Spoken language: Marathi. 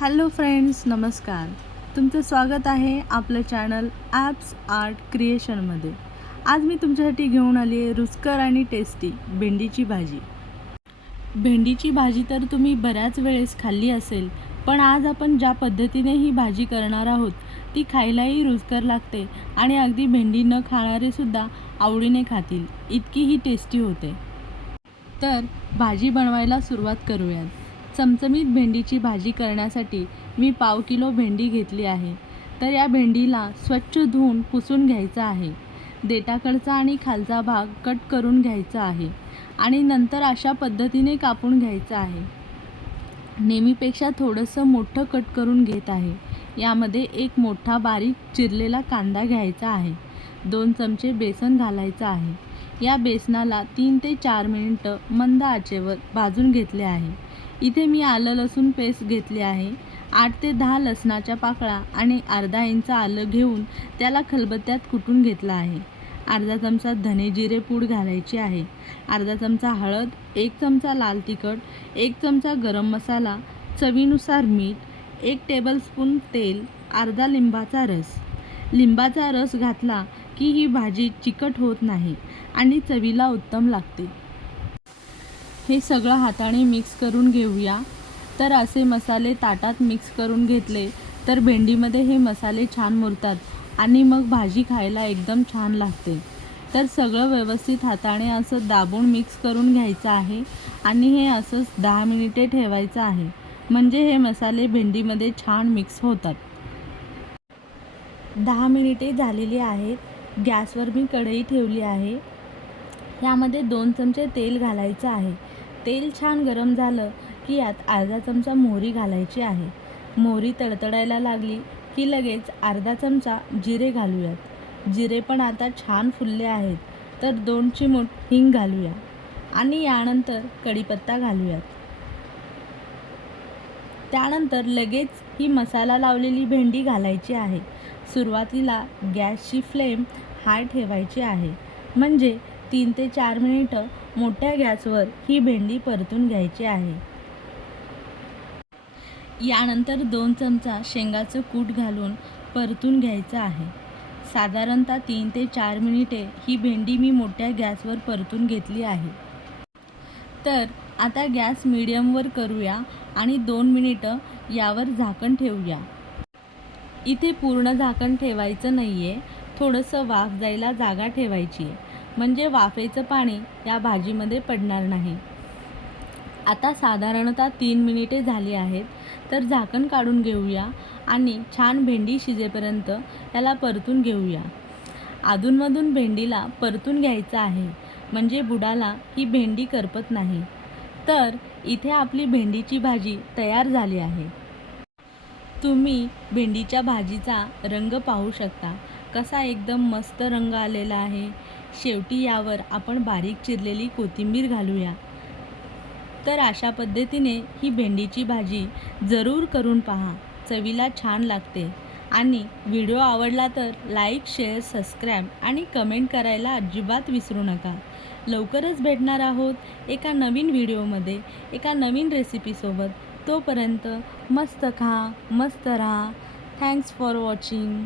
हॅलो फ्रेंड्स नमस्कार. तुमचं स्वागत आहे आपलं चॅनल ॲप्स आर्ट क्रिएशनमध्ये. आज मी तुमच्यासाठी घेऊन आली आहे रुचकर आणि टेस्टी भेंडीची भाजी. भेंडीची भाजी तर तुम्ही बऱ्याच वेळेस खाल्ली असेल पण आज आपण ज्या पद्धतीने ही भाजी करणार आहोत ती खायलाही रुचकर लागते आणि अगदी भेंडी न खाणारेसुद्धा आवडीने खातील. इतकी ही टेस्टी होते. तर भाजी बनवायला सुरुवात करूयात. चमचमीत भेंडीची भाजी करण्यासाठी मी पाव किलो भेंडी घेतली आहे. तर या भेंडीला स्वच्छ धुवून पुसून घ्यायचा आहे. देटाकडचा आणि खालचा भाग कट करून घ्यायचा आहे आणि नंतर अशा पद्धतीने कापून घ्यायचं आहे. नेहमीपेक्षा थोडंसं मोठं कट करून घेत आहे. यामध्ये एक मोठा बारीक चिरलेला कांदा घ्यायचा आहे. दोन चमचे बेसन घालायचं आहे. या बेसनाला तीन ते चार मिनिटं मंद आचेवर भाजून घेतले आहे. इथे मी आलं लसूण पेस्ट घेतली आहे. आठ ते दहा लसणाच्या पाकळ्या आणि अर्धा इंच आलं घेऊन त्याला खलबत्त्यात कुटून घेतलं आहे. अर्धा चमचा धने जिरे पूड घालायची आहे. अर्धा चमचा हळद एक चमचा लाल तिखट एक चमचा गरम मसाला चवीनुसार मीठ एक टेबलस्पून तेल अर्धा लिंबाचा रस. लिंबाचा रस घातला की ही भाजी चिकट होत नाही. आणि चवीला उत्तम लागते. हे सगळं हाताने मिक्स करून घेऊया. तर असे मसाले ताटात मिक्स करून घेतले तर भेंडीमध्ये हे मसाले छान मुरतात आणि मग भाजी खायला एकदम छान लागते. तर सगळं व्यवस्थित हाताने असं दाबून मिक्स करून घ्यायचं आहे आणि हे असंच दहा मिनिटे ठेवायचं आहे. म्हणजे हे मसाले भेंडीमध्ये छान मिक्स होतात. दहा मिनिटे झालेली आहेत. गॅसवर मी कढई ठेवली आहे. यामध्ये दोन चमचे तेल घालायचं आहे. तेल छान गरम झालं की यात अर्धा चमचा मोहरी घालायची आहे. मोहरी तडतडायला लागली की लगेच अर्धा चमचा जिरे घालूयात. जिरे पण आता छान फुलले आहेत तर दोन चिमूट हिंग घालूया आणि यानंतर कढीपत्ता घालूयात. त्यानंतर लगेच ही मसाला लावलेली भेंडी घालायची आहे. सुरुवातीला गॅसची फ्लेम हाय ठेवायची आहे. म्हणजे तीन ते चार मिनिटं मोठ्या गॅसवर ही भेंडी परतून घ्यायची आहे. यानंतर दोन चमचा शेंगाचं कूट घालून परतून घ्यायचं आहे. साधारणतः तीन ते चार मिनिटे ही भेंडी मी मोठ्या गॅसवर परतून घेतली आहे. तर आता गॅस मिडियमवर करूया आणि दोन मिनिटं यावर झाकण ठेवूया. इथे पूर्ण झाकण ठेवायचं नाही आहे थोडंसं वाफ जायला जागा ठेवायची आहे. म्हणजे वाफेचं पाणी या भाजीमध्ये पडणार नाही. आता साधारणतः तीन मिनिटे झाली आहेत तर झाकण काढून घेऊया आणि छान भेंडी शिजेपर्यंत याला परतून घेऊया. अधूनमधून भेंडीला परतून घ्यायचं आहे म्हणजे बुडाला ही भेंडी करपत नाही. तर इथे आपली भेंडीची भाजी तयार झाली आहे. तुम्ही भेंडीच्या भाजीचा रंग पाहू शकता कसा एकदम मस्त रंग आलेला आहे. शेवटी यावर आपण बारीक चिरलेली कोथिंबीर घालूया. तर अशा पद्धतीने ही भेंडीची भाजी जरूर करून पहा. चवीला छान लागते. आणि व्हिडिओ आवडला तर लाईक शेअर सबस्क्राईब आणि कमेंट करायला अजिबात विसरू नका. लवकरच भेटणार आहोत एका नवीन व्हिडिओमध्ये एका नवीन रेसिपीसोबत तोपर्यंत मस्त खा मस्त राहा. Thanks for watching